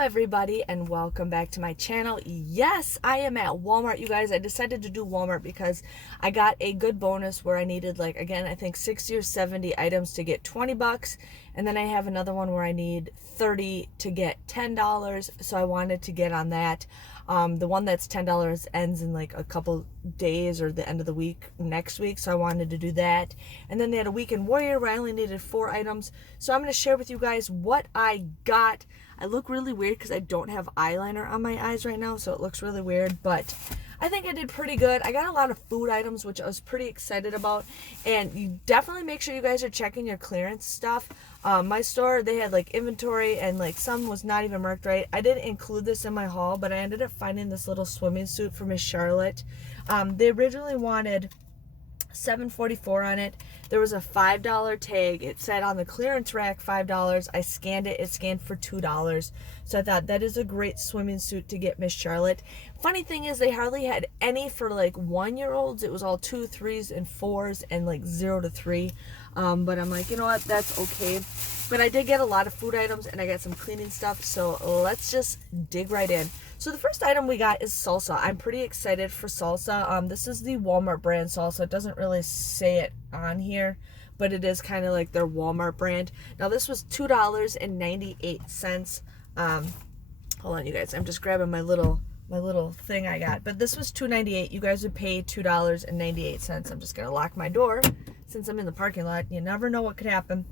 everybody, and welcome back to my channel. Yes, I am at Walmart, you guys. I decided to do Walmart because I got a good bonus where I needed, like, again, I think 60 or 70 items to get 20 bucks. And then I have another one where I need 30 to get $10. So I wanted to get on that. The one that's $10 ends in like a couple days or the end of the week next week. So I wanted to do that. And then they had a weekend warrior where I only needed 4 items. So I'm going to share with you guys what I got. I look really weird because I don't have eyeliner on my eyes right now, so it looks really weird, but I think I did pretty good. I got a lot of food items, which I was pretty excited about, and you definitely make sure you guys are checking your clearance stuff. My store, they had like inventory, and like some was not even marked right. I didn't include this in my haul, but I ended up finding this little swimming suit for Miss Charlotte. They originally wanted $7.44 on it. There was a $5 tag. It said on the clearance rack $5. I scanned it. It scanned for $2. So I thought that is a great swimming suit to get Miss Charlotte. Funny thing is they hardly had any for like 1-year-olds. It was all 2, 3s, and 4s, and like 0 to 3. But I'm like, you know what? That's okay. But I did get a lot of food items, and I got some cleaning stuff. So let's just dig right in. So the first item we got is salsa. I'm pretty excited for salsa. This is the Walmart brand salsa. It doesn't really say it on here, but it is kind of like their Walmart brand. Now this was $2.98. Hold on, you guys. I'm just grabbing my little thing I got. But this was $2.98. You guys would pay $2.98. I'm just gonna lock my door since I'm in the parking lot. You never know what could happen.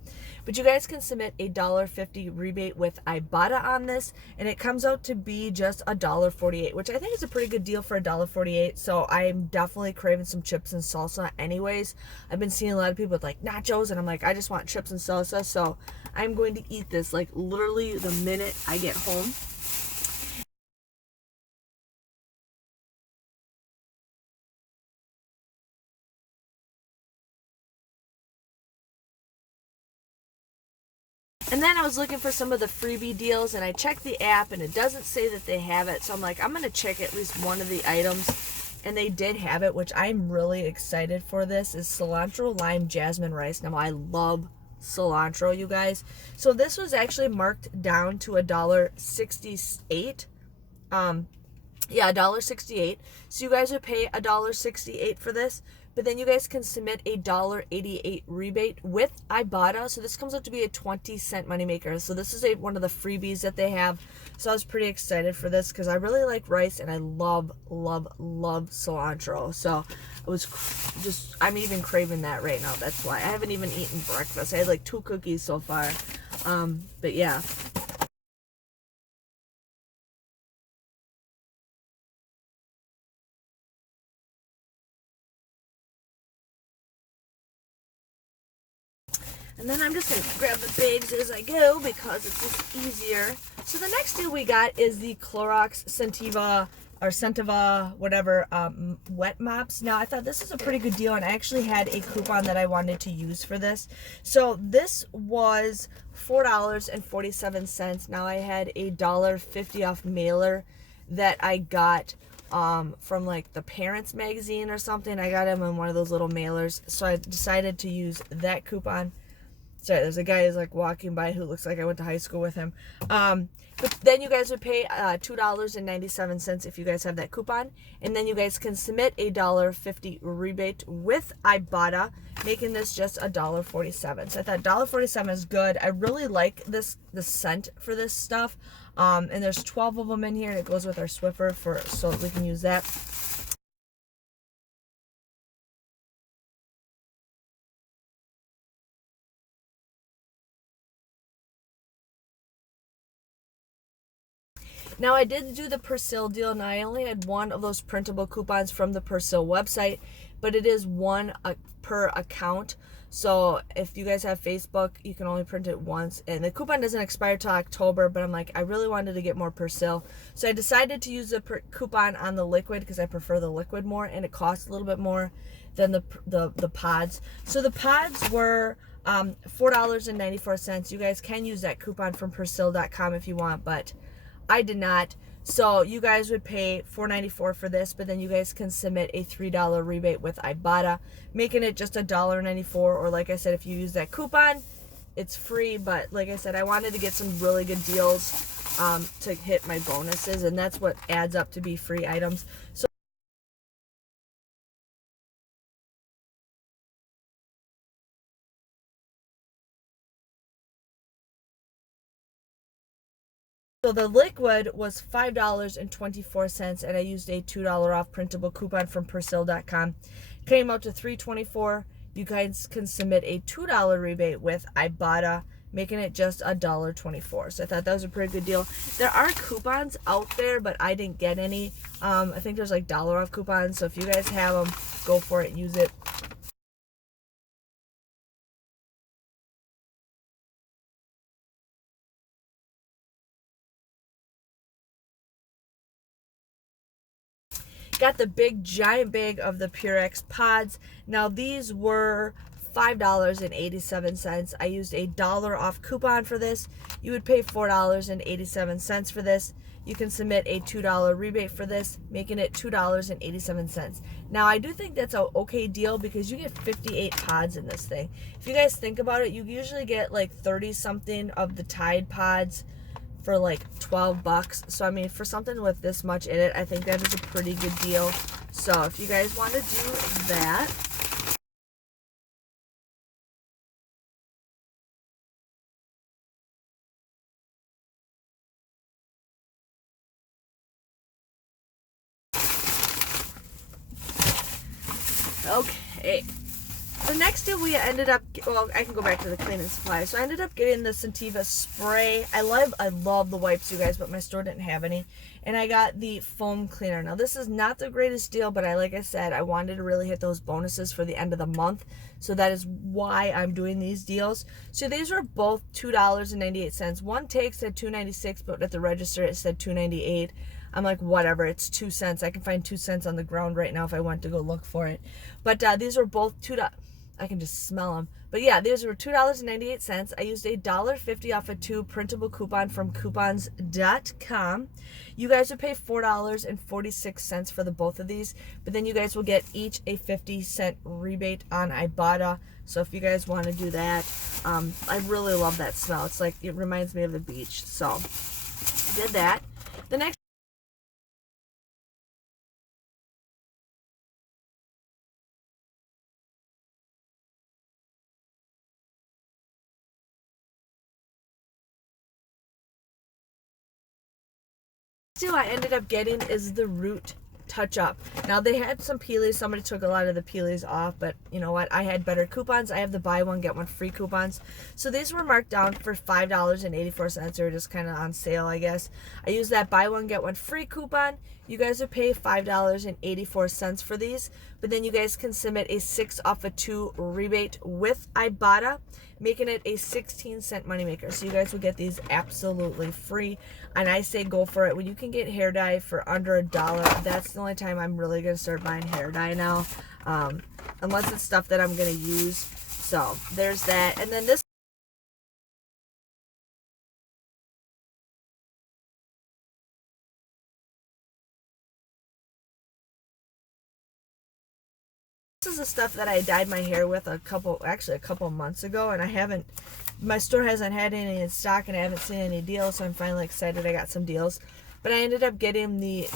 But you guys can submit a $1.50 rebate with Ibotta on this, and it comes out to be just $1.48, which I think is a pretty good deal for $1.48. So I'm definitely craving some chips and salsa anyways. I've been seeing a lot of people with like nachos, and I'm like, I just want chips and salsa. So I'm going to eat this like literally the minute I get home. And then I was looking for some of the freebie deals, and I checked the app, and it doesn't say that they have it. So I'm like, I'm going to check at least one of the items. And they did have it, which I'm really excited for. This is cilantro, lime, jasmine rice. Now, I love cilantro, you guys. So this was actually marked down to $1.68. Yeah, $1.68. So you guys would pay $1.68 for this. But then you guys can submit a $1.88 rebate with Ibotta. So this comes out to be a 20-cent moneymaker. So this is one of the freebies that they have. So I was pretty excited for this because I really like rice, and I love, love, love cilantro. So it was just, I'm even craving that right now. That's why I haven't even eaten breakfast. I had like 2 cookies so far. But yeah. And then I'm just going to grab the bags as I go because it's just easier. So the next deal we got is the Clorox Scentiva, or Scentiva, whatever, wet mops. Now, I thought this was a pretty good deal, and I actually had a coupon that I wanted to use for this. So this was $4.47. Now, I had a $1.50 off mailer that I got from like the Parents magazine or something. I got them in one of those little mailers. So I decided to use that coupon. Sorry, there's a guy who's like walking by who looks like I went to high school with him. But then you guys would pay $2.97 if you guys have that coupon. And then you guys can submit a $1.50 rebate with Ibotta, making this just $1.47. So I thought $1.47 is good. I really like the scent for this stuff. And there's 12 of them in here, and it goes with our Swiffer so we can use that. Now, I did do the Persil deal, and I only had one of those printable coupons from the Persil website, but it is one per account. So if you guys have Facebook, you can only print it once, and the coupon doesn't expire till October, but I'm like, I really wanted to get more Persil. So I decided to use the coupon on the liquid because I prefer the liquid more, and it costs a little bit more than the pods. So the pods were $4.94. You guys can use that coupon from Persil.com if you want, but I did not. So you guys would pay $4.94 for this, but then you guys can submit a $3 rebate with Ibotta, making it just $1.94. Or like I said, if you use that coupon, it's free. But like I said, I wanted to get some really good deals to hit my bonuses, and that's what adds up to be free items. So the liquid was $5.24, and I used a $2 off printable coupon from Persil.com. Came out to $3.24. You guys can submit a $2 rebate with Ibotta, making it just $1.24. So I thought that was a pretty good deal. There are coupons out there, but I didn't get any. I think there's like dollar off coupons. So if you guys have them, go for it, use it. Got the big giant bag of the Purex pods. Now these were $5.87. I used a dollar off coupon for this. You would pay $4.87 for this. You can submit a $2 rebate for this, making it $2.87. Now I do think that's an okay deal because you get 58 pods in this thing. If you guys think about it, you usually get like 30 something of the Tide pods for like $12. So I mean, for something with this much in it, I think that is a pretty good deal. So if you guys want to do that, okay. The next deal we ended up, well, I can go back to the cleaning supplies. So I ended up getting the Scentiva spray. I love the wipes, you guys, but my store didn't have any. And I got the foam cleaner. Now this is not the greatest deal, but like I said, I wanted to really hit those bonuses for the end of the month. So that is why I'm doing these deals. So these were both $2.98. One take said $2.96, but at the register it said $2.98. I'm like, whatever, it's 2 cents. I can find 2 cents on the ground right now if I want to go look for it. But these were both $2. I can just smell them. But yeah, these were $2.98. I used a $1.50 off a 2 printable coupon from coupons.com. You guys would pay $4.46 for the both of these, but then you guys will get each a 50-cent rebate on Ibotta. So if you guys want to do that, I really love that smell. It's like, it reminds me of the beach. So I did that. The next deal I ended up getting is the Root Touch Up. Now they had some peelies. Somebody took a lot of the peelies off, but you know what? I had better coupons. I have the buy one get one free coupons. So these were marked down for $5.84. They were just kind of on sale, I guess. I used that buy one get one free coupon. You guys would pay $5.84 for these, but then you guys can submit a 6 off a 2 rebate with Ibotta, making it a 16-cent moneymaker. So you guys will get these absolutely free. And I say go for it. When you can get hair dye for under $1, that's the only time I'm really going to start buying hair dye now. Unless it's stuff that I'm going to use. So there's that. And then this is the stuff that I dyed my hair with a couple months ago, and I haven't, my store hasn't had any in stock, and I haven't seen any deals, so I'm finally excited I got some deals. But I ended up getting the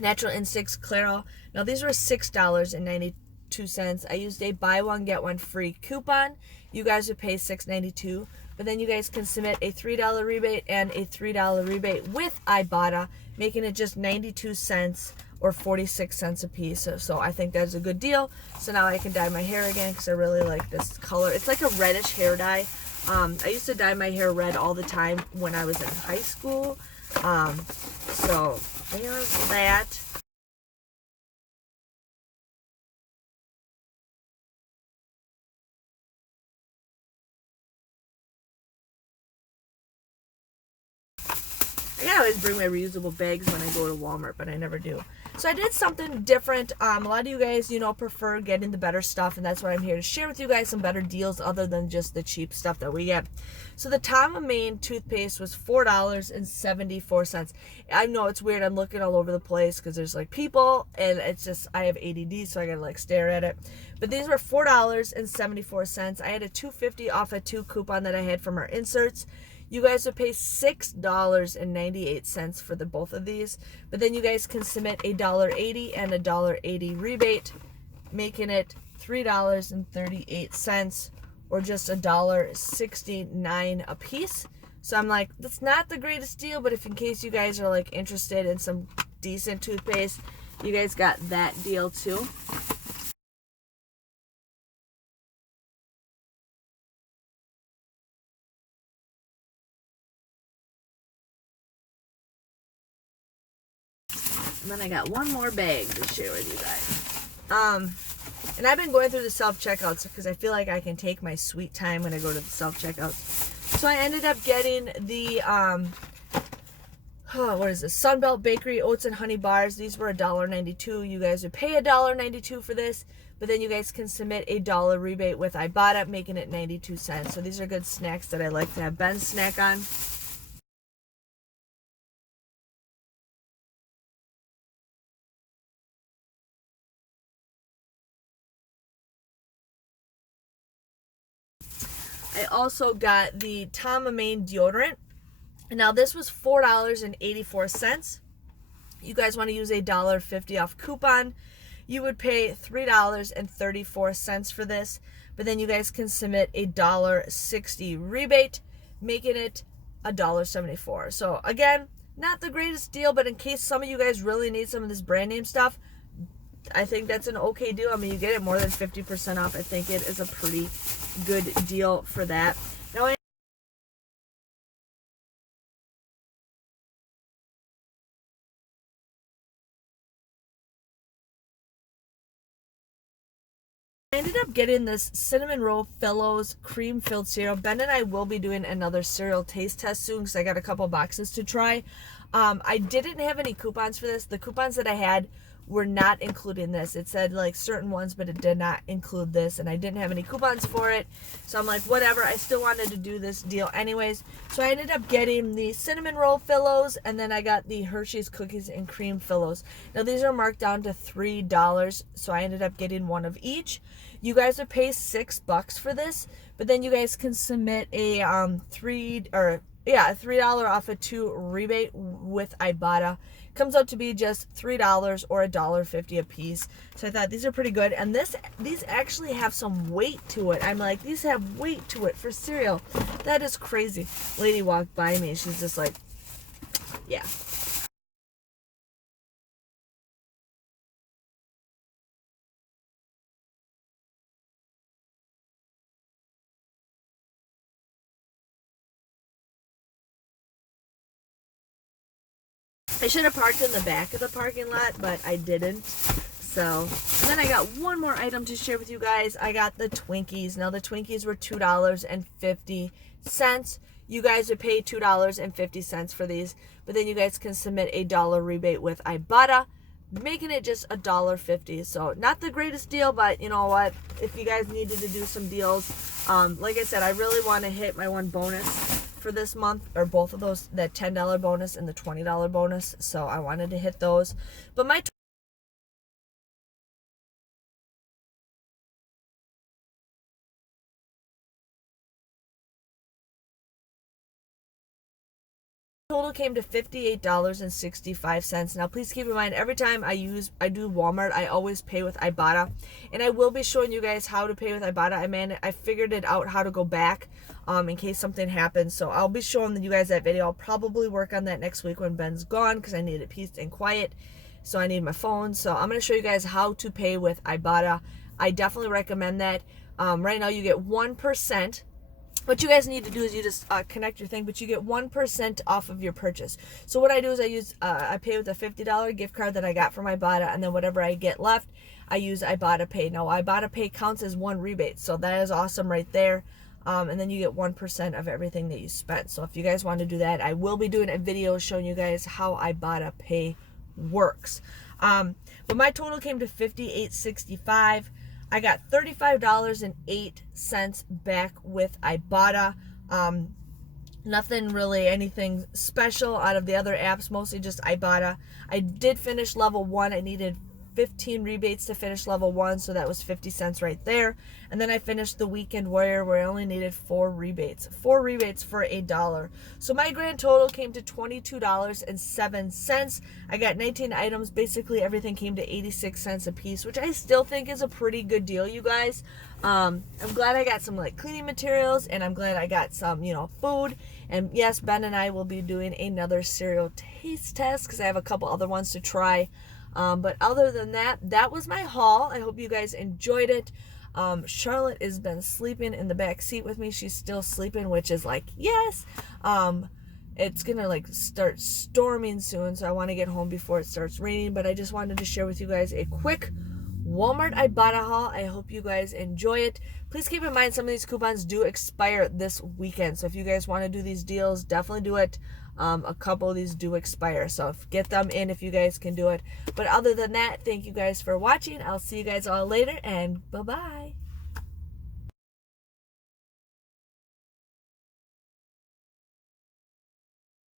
Natural Instincts Clairol. Now these were $6.92. I used a buy one get one free coupon. You guys would pay $6.92, but then you guys can submit a $3 rebate and a $3 rebate with Ibotta, making it just 92 cents or 46 cents a piece. So I think that's a good deal. So now I can dye my hair again because I really like this color. It's like a reddish hair dye. I used to dye my hair red all the time when I was in high school. So there's that. I always bring my reusable bags when I go to Walmart, but I never do. So I did something different. A lot of you guys, prefer getting the better stuff, and that's why I'm here to share with you guys some better deals other than just the cheap stuff that we get. So the Tom of Maine toothpaste was $4.74. I know it's weird. I'm looking all over the place because there's like people, and it's just, I have ADD, so I gotta like stare at it. But these were $4.74. I had a $2.50 off a 2 coupon that I had from our inserts. You guys would pay $6.98 for the both of these, but then you guys can submit a $1.80 and a $1.80 rebate, making it $3.38 or just $1.69 a piece. So I'm like, that's not the greatest deal, but if in case you guys are like interested in some decent toothpaste, you guys got that deal too. And then I got one more bag to share with you guys. And I've been going through the self-checkouts because I feel like I can take my sweet time when I go to the self-checkouts. So I ended up getting the, what is this? Sunbelt Bakery Oats and Honey Bars. These were $1.92. You guys would pay $1.92 for this, but then you guys can submit a $1 rebate with Ibotta, making it 92 cents. So these are good snacks that I like to have Ben snack on. I also got the Tom Maine deodorant. Now this was $4.84. You guys want to use a $1.50 off coupon. You would pay $3.34 for this, but then you guys can submit a $1.60 rebate, making it $1.74. So again, not the greatest deal, but in case some of you guys really need some of this brand name stuff, I think that's an okay deal. I mean, you get it more than 50% off. I think it is a pretty good deal for that. Now, I ended up getting this Cinnamon Roll Fellows Cream Filled Cereal. Ben and I will be doing another cereal taste test soon because I got a couple boxes to try. I didn't have any coupons for this. The coupons that I had were not including this. It said like certain ones, but it did not include this, and I didn't have any coupons for it. So I'm like, whatever, I still wanted to do this deal anyways. So I ended up getting the Cinnamon Roll Fellows, and then I got the Hershey's Cookies and Cream Fellows. Now these are marked down to $3, so I ended up getting one of each. You guys would pay $6 for this, but then you guys can submit a $3 off a 2 rebate with Ibotta. Comes out to be just $3 or $1.50 a piece. So I thought these are pretty good, and these actually have some weight to it. I'm like, these have weight to it for cereal. That is crazy. Lady walked by me, she's just like, yeah. I should have parked in the back of the parking lot, but I didn't. So, and then I got one more item to share with you guys. I got the Twinkies. Now the Twinkies were $2.50. You guys would pay $2.50 for these, but then you guys can submit a $1 rebate with Ibotta, making it just $1.50. So not the greatest deal, but you know what? If you guys needed to do some deals, like I said, I really want to hit my one bonus for this month, or both of those, that $10 bonus and the $20 bonus. So I wanted to hit those. But my total came to $58.65. Now please keep in mind, every time I do Walmart, I always pay with Ibotta, and I will be showing you guys how to pay with Ibotta. I figured it out how to go back in case something happens, so I'll be showing you guys that video. I'll probably work on that next week when Ben's gone because I need it peace and quiet, so I need my phone. So I'm going to show you guys how to pay with Ibotta. I definitely recommend that. Right now you get 1%. What you guys need to do is you just connect your thing, but you get 1% off of your purchase. So what I do is I pay with a $50 gift card that I got from Ibotta, and then whatever I get left, I use Ibotta Pay. Now Ibotta Pay counts as one rebate, so that is awesome right there. And then you get 1% of everything that you spent. So if you guys want to do that, I will be doing a video showing you guys how Ibotta Pay works. But my total came to $58.65. I got $35.08 back with Ibotta. Nothing really, anything special out of the other apps, mostly just Ibotta. I did finish level 1. I needed 15 rebates to finish level 1, so that was 50 cents right there. And then I finished the Weekend Warrior where I only needed 4 rebates. 4 rebates for $1. So my grand total came to $22.07. I got 19 items. Basically everything came to 86 cents a piece, which I still think is a pretty good deal, you guys. I'm glad I got some like cleaning materials, and I'm glad I got some, food. And yes, Ben and I will be doing another cereal taste test because I have a couple other ones to try. But other than that, that was my haul. I hope you guys enjoyed it. Charlotte has been sleeping in the back seat with me. She's still sleeping, which is like, yes. It's gonna like start storming soon, so I want to get home before it starts raining. But I just wanted to share with you guys a quick Walmart Ibotta haul. I hope you guys enjoy it. Please keep in mind some of these coupons do expire this weekend, so if you guys want to do these deals, definitely do it. A couple of these do expire, so get them in if you guys can do it. But other than that, thank you guys for watching. I'll see you guys all later, and bye-bye.